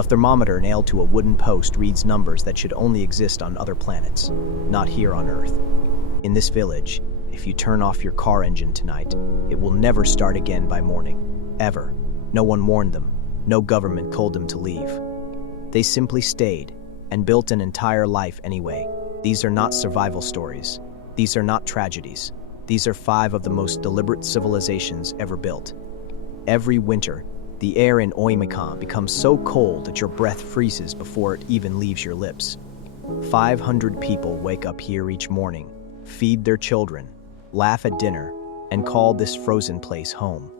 A thermometer nailed to a wooden post reads numbers that should only exist on other planets, not here on Earth. In this village, if you turn off your car engine tonight, it will never start again by morning. Ever. No one warned them. No government told them to leave. They simply stayed and built an entire life anyway. These are not survival stories. These are not tragedies. These are 5 of the most deliberate civilizations ever built. Every winter, the air in Oymyakon becomes so cold that your breath freezes before it even leaves your lips. 500 people wake up here each morning, feed their children, laugh at dinner, and call this frozen place home.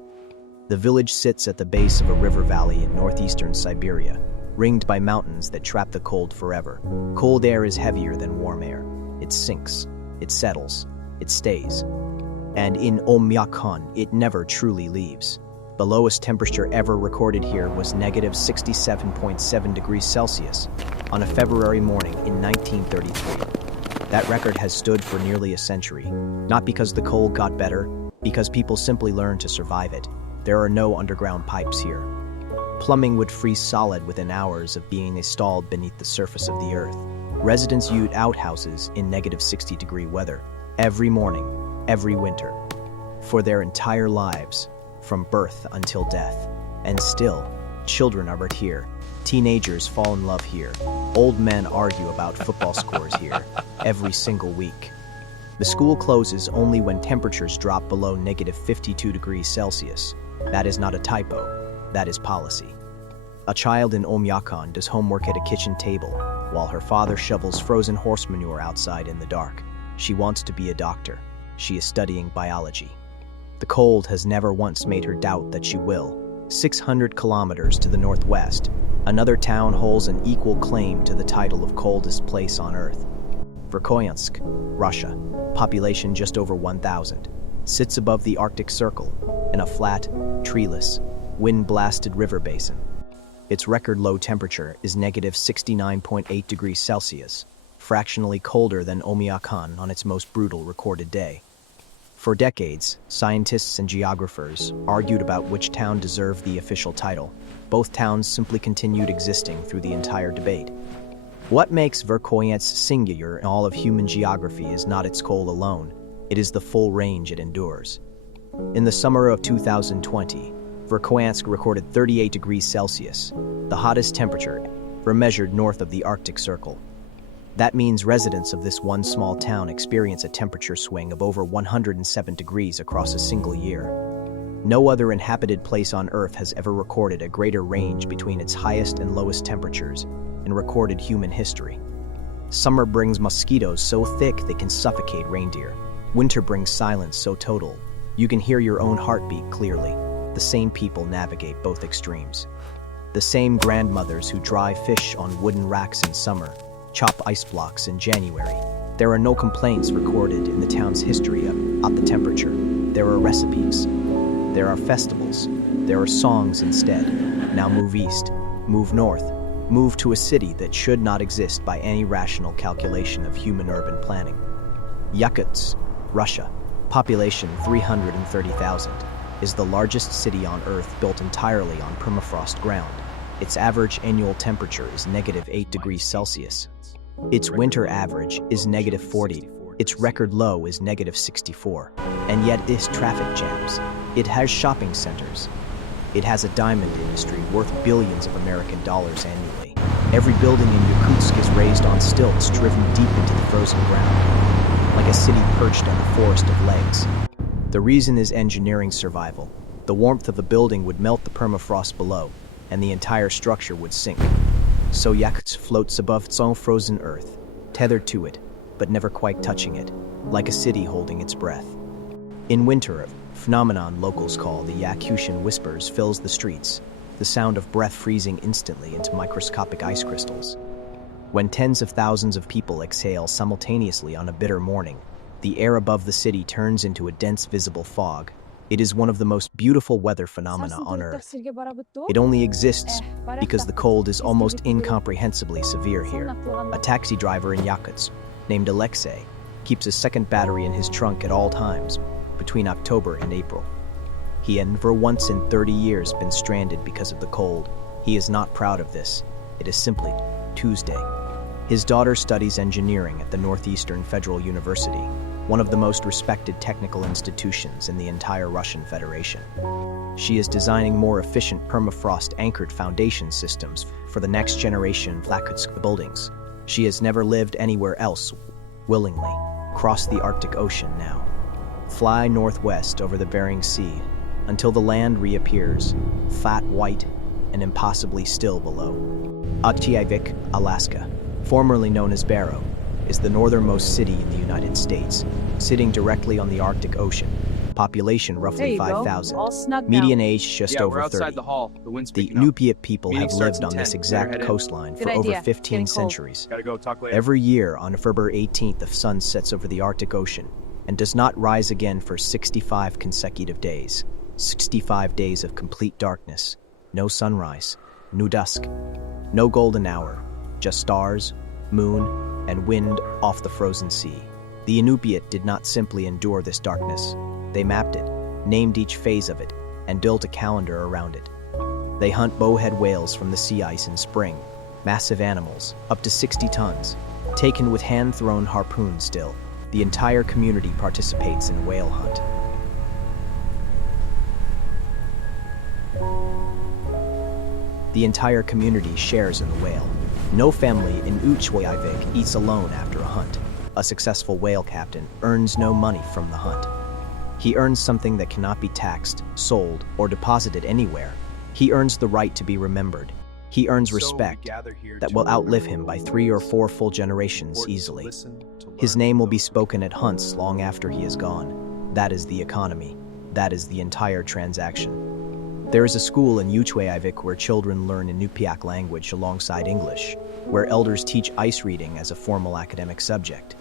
The village sits at the base of a river valley in northeastern Siberia, ringed by mountains that trap the cold forever. Cold air is heavier than warm air. It sinks, it settles, it stays. And in Oymyakon, it never truly leaves. The lowest temperature ever recorded here was negative 67.7 degrees Celsius on a February morning in 1933. That record has stood for nearly a century, not because the cold got better, because people simply learned to survive it. There are no underground pipes here. Plumbing would freeze solid within hours of being installed beneath the surface of the earth. Residents used outhouses in negative 60-degree weather every morning, every winter, for their entire lives, from birth until death. And still, children are brought here. Teenagers fall in love here. Old men argue about football scores here every single week. The school closes only when temperatures drop below negative 52 degrees Celsius. That is not a typo. That is policy. A child in Oymyakon does homework at a kitchen table while her father shovels frozen horse manure outside in the dark. She wants to be a doctor. She is studying biology. The cold has never once made her doubt that she will. 600 kilometers to the northwest, another town holds an equal claim to the title of coldest place on Earth. Verkhoyansk, Russia, population just over 1,000, sits above the Arctic Circle in a flat, treeless, wind-blasted river basin. Its record low temperature is negative 69.8 degrees Celsius, fractionally colder than Oymyakon on its most brutal recorded day. For decades, scientists and geographers argued about which town deserved the official title. Both towns simply continued existing through the entire debate. What makes Verkhoyansk singular in all of human geography is not its cold alone, it is the full range it endures. In the summer of 2020, Verkhoyansk recorded 38 degrees Celsius, the hottest temperature ever measured north of the Arctic Circle. That means residents of this one small town experience a temperature swing of over 107 degrees across a single year. No other inhabited place on Earth has ever recorded a greater range between its highest and lowest temperatures in recorded human history. Summer brings mosquitoes so thick they can suffocate reindeer. Winter brings silence so total you can hear your own heartbeat clearly. The same people navigate both extremes. The same grandmothers who dry fish on wooden racks in summer chop ice blocks in January. There are no complaints recorded in the town's history about the temperature. There are recipes. There are festivals. There are songs instead. Now move east, move north, move to a city that should not exist by any rational calculation of human urban planning. Yakutsk, Russia, population 330,000, is the largest city on Earth built entirely on permafrost ground. Its average annual temperature is negative 8 degrees Celsius. Its winter average is negative 40. Its record low is negative 64. And yet it has traffic jams. It has shopping centers. It has a diamond industry worth billions of American dollars annually. Every building in Yakutsk is raised on stilts driven deep into the frozen ground, like a city perched on a forest of legs. The reason is engineering survival. The warmth of the building would melt the permafrost below, and the entire structure would sink. So Yakutsk floats above its own frozen earth, tethered to it, but never quite touching it, like a city holding its breath. In winter, a phenomenon locals call the Yakutian whispers fills the streets, the sound of breath freezing instantly into microscopic ice crystals. When tens of thousands of people exhale simultaneously on a bitter morning, the air above the city turns into a dense visible fog. It is one of the most beautiful weather phenomena on Earth. It only exists because the cold is almost incomprehensibly severe here. A taxi driver in Yakutsk, named Alexei, keeps a second battery in his trunk at all times, between October and April. He had never once in 30 years been stranded because of the cold. He is not proud of this. It is simply Tuesday. His daughter studies engineering at the Northeastern Federal University, one of the most respected technical institutions in the entire Russian Federation. She is designing more efficient permafrost-anchored foundation systems for the next generation Yakutsk buildings. She has never lived anywhere else. Willingly cross the Arctic Ocean now. Fly northwest over the Bering Sea until the land reappears, flat white and impossibly still below. Utqiaġvik, Alaska, formerly known as Barrow, is the northernmost city in the United States, sitting directly on the Arctic Ocean. Population roughly 5,000. Median age just over 30. The Inupiat people have lived on this exact coastline for over 15 centuries. Every year on February 18th, the sun sets over the Arctic Ocean and does not rise again for 65 consecutive days. 65 days of complete darkness. No sunrise, no dusk, no golden hour, just stars, moon, and wind off the frozen sea. The Inupiat did not simply endure this darkness. They mapped it, named each phase of it, and built a calendar around it. They hunt bowhead whales from the sea ice in spring, massive animals, up to 60 tons, taken with hand-thrown harpoons still. The entire community participates in a whale hunt. The entire community shares in the whale. No family in Utqiaġvik eats alone after a hunt. A successful whale captain earns no money from the hunt. He earns something that cannot be taxed, sold, or deposited anywhere. He earns the right to be remembered. He earns respect that will outlive him by 3 or 4 full generations easily. His name will be spoken at hunts long after he is gone. That is the economy. That is the entire transaction. There is a school in Utqiaġvik where children learn Inupiat language alongside English, where elders teach ice reading as a formal academic subject.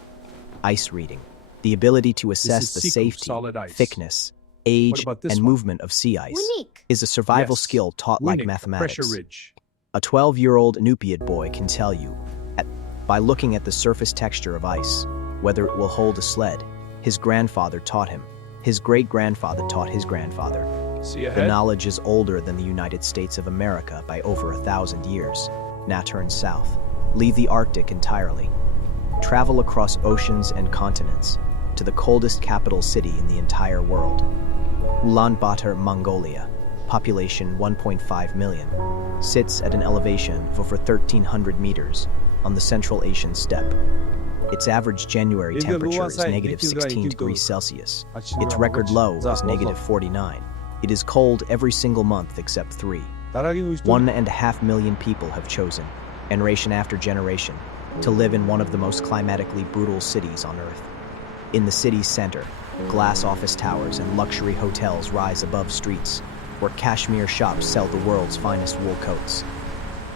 Ice reading, the ability to assess the safety, thickness, age, and movement of sea ice, is a survival skill taught like mathematics. A 12-year-old Inupiat boy can tell you, by looking at the surface texture of ice, whether it will hold a sled. His grandfather taught him. His great-grandfather taught his grandfather. The knowledge is older than the United States of America by over 1,000 years. Now turn south. Leave the Arctic entirely. Travel across oceans and continents to the coldest capital city in the entire world. Ulaanbaatar, Mongolia, population 1.5 million, sits at an elevation of over 1,300 meters on the Central Asian steppe. Its average January temperature is negative 16 degrees Celsius. Its record low is negative 49. It is cold every single month except 3. 1.5 million people have chosen, generation after generation, to live in one of the most climatically brutal cities on Earth. In the city's center, glass office towers and luxury hotels rise above streets, where cashmere shops sell the world's finest wool coats.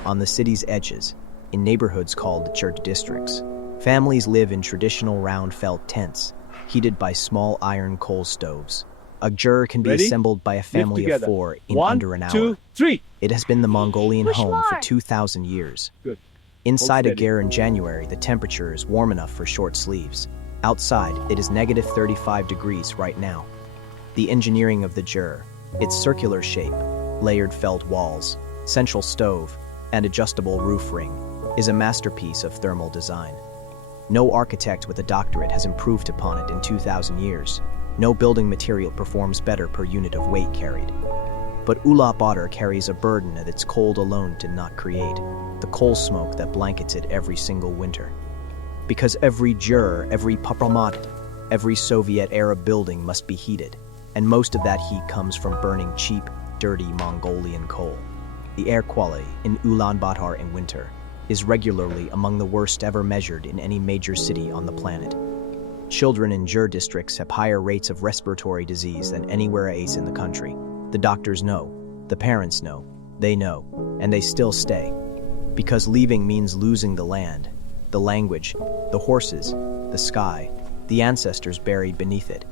On the city's edges, in neighborhoods called church districts, families live in traditional round felt tents, heated by small iron coal stoves. A gyr can be assembled by a family of 4 in under an hour. 1, 2, 3. It has been the Mongolian home for 2,000 years. Good. Inside a gyr in January, the temperature is warm enough for short sleeves. Outside, it is negative 35 degrees right now. The engineering of the gyr, its circular shape, layered felt walls, central stove, and adjustable roof ring, is a masterpiece of thermal design. No architect with a doctorate has improved upon it in 2,000 years. No building material performs better per unit of weight carried. But Ulaanbaatar carries a burden that its cold alone did not create, the coal smoke that blankets it every single winter. Because every gyr, every papramat, every Soviet-era building must be heated, and most of that heat comes from burning cheap, dirty Mongolian coal. The air quality in Ulaanbaatar in winter is regularly among the worst ever measured in any major city on the planet. Children in gyr districts have higher rates of respiratory disease than anywhere else in the country. The doctors know, the parents know, they know, and they still stay. Because leaving means losing the land, the language, the horses, the sky, the ancestors buried beneath it.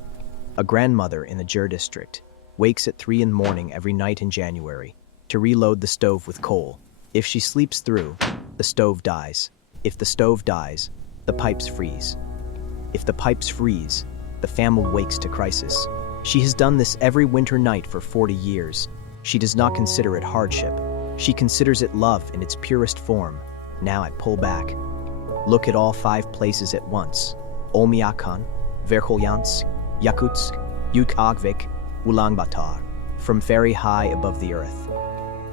A grandmother in the gyr district wakes at 3 in the morning every night in January to reload the stove with coal. If she sleeps through, the stove dies. If the stove dies, the pipes freeze. If the pipes freeze, the family wakes to crisis. She has done this every winter night for 40 years. She does not consider it hardship. She considers it love in its purest form, now at pullback. Look at all 5 places at once: Oymyakon, Verkhoyansk, Yakutsk, Utqiaġvik, Ulaanbaatar, from very high above the earth.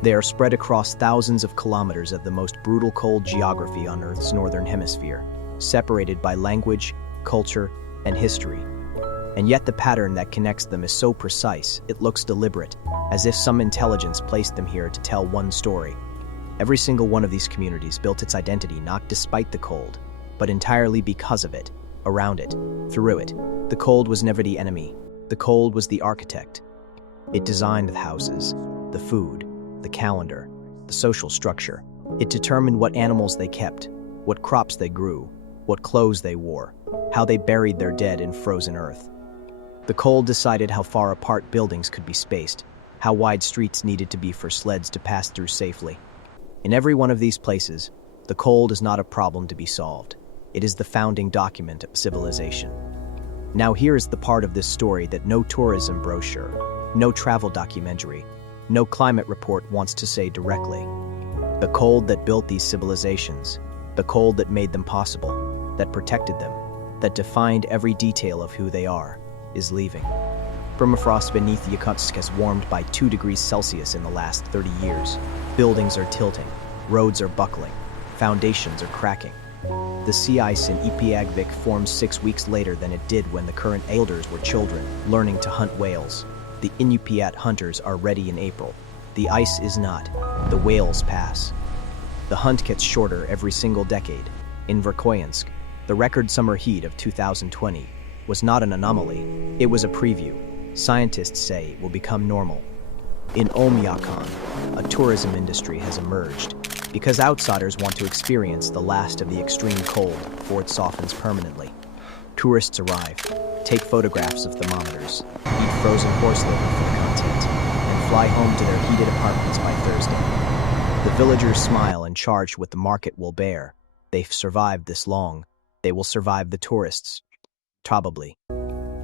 They are spread across thousands of kilometers of the most brutal cold geography on Earth's northern hemisphere, separated by language, culture, and history. And yet the pattern that connects them is so precise, it looks deliberate, as if some intelligence placed them here to tell one story. Every single one of these communities built its identity not despite the cold, but entirely because of it, around it, through it. The cold was never the enemy. The cold was the architect. It designed the houses, the food, the calendar, the social structure. It determined what animals they kept, what crops they grew, what clothes they wore, how they buried their dead in frozen earth. The cold decided how far apart buildings could be spaced, how wide streets needed to be for sleds to pass through safely. In every one of these places, the cold is not a problem to be solved. It is the founding document of civilization. Now here is the part of this story that no tourism brochure, no travel documentary, no climate report wants to say directly. The cold that built these civilizations, the cold that made them possible, that protected them, that defined every detail of who they are, is leaving. Permafrost beneath Yakutsk has warmed by 2 degrees Celsius in the last 30 years. Buildings are tilting, roads are buckling, foundations are cracking. The sea ice in Utqiaġvik forms 6 weeks later than it did when the current elders were children, learning to hunt whales. The Inupiat hunters are ready in April. The ice is not. The whales pass. The hunt gets shorter every single decade. In Verkhoyansk, the record summer heat of 2020 was not an anomaly. It was a preview. Scientists say it will become normal. In Oymyakon, a tourism industry has emerged because outsiders want to experience the last of the extreme cold before it softens permanently. Tourists arrive, take photographs of thermometers, eat frozen horse liver for the content, and fly home to their heated apartments by Thursday. The villagers smile and charged with the market will bear. They've survived this long. They will survive the tourists. Probably.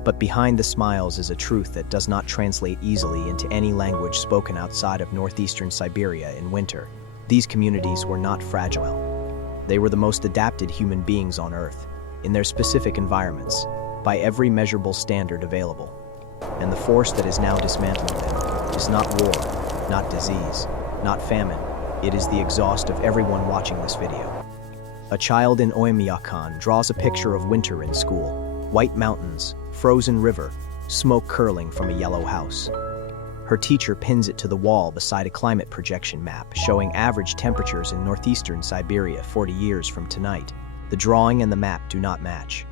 But behind the smiles is a truth that does not translate easily into any language spoken outside of northeastern Siberia in winter. These communities were not fragile. They were the most adapted human beings on Earth, in their specific environments, by every measurable standard available. And the force that is now dismantling them is not war, not disease, not famine. It is the exhaust of everyone watching this video. A child in Oymyakon draws a picture of winter in school. White mountains, frozen river, smoke curling from a yellow house. Her teacher pins it to the wall beside a climate projection map showing average temperatures in northeastern Siberia 40 years from tonight. The drawing and the map do not match.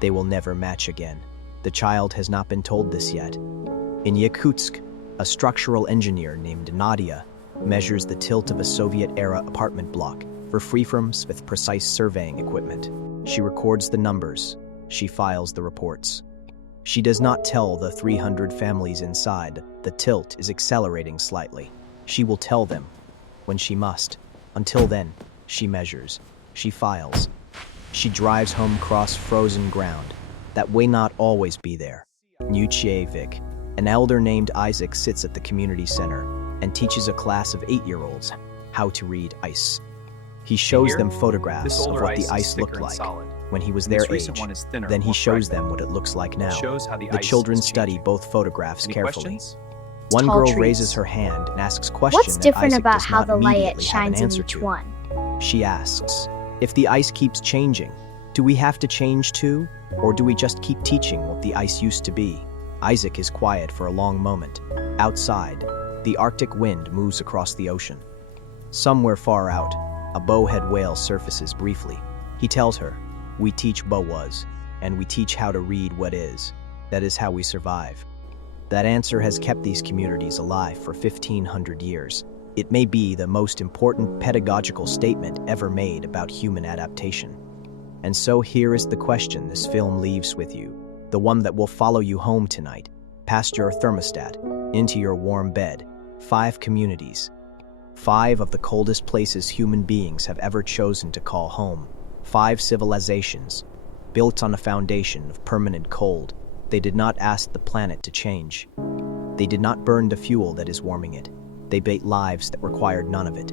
They will never match again. The child has not been told this yet. In Yakutsk, a structural engineer named Nadia measures the tilt of a Soviet-era apartment block for freeforms with precise surveying equipment. She records the numbers. She files the reports. She does not tell the 300 families inside the tilt is accelerating slightly. She will tell them when she must. Until then, she measures. She files. She drives home across frozen ground that may not always be there. Utqiaġvik, an elder named Isaac sits at the community center and teaches a class of 8-year-olds how to read ice. He shows them photographs of what the ice looked like when he was their age. Then he shows them what it looks like now. The children study both photographs carefully. One girl raises her hand and asks questions What's that different Isaac about does how not the light immediately have an shines in answer each to. one? She asks, if the ice keeps changing, do we have to change too? Or do we just keep teaching what the ice used to be? Isaac is quiet for a long moment. Outside, the Arctic wind moves across the ocean. Somewhere far out, a bowhead whale surfaces briefly. He tells her, we teach bowas, and we teach how to read what is. That is how we survive. That answer has kept these communities alive for 1,500 years. It may be the most important pedagogical statement ever made about human adaptation. And so here is the question this film leaves with you, the one that will follow you home tonight, past your thermostat, into your warm bed. 5 communities. 5 of the coldest places human beings have ever chosen to call home. 5 civilizations, built on a foundation of permanent cold. They did not ask the planet to change. They did not burn the fuel that is warming it. They bait lives that required none of it.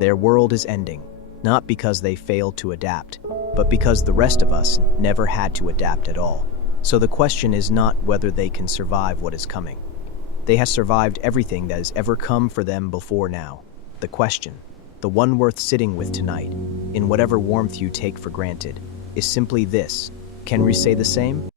Their world is ending, not because they failed to adapt, but because the rest of us never had to adapt at all. So the question is not whether they can survive what is coming. They have survived everything that has ever come for them before now. The question, the one worth sitting with tonight, in whatever warmth you take for granted, is simply this: can we say the same?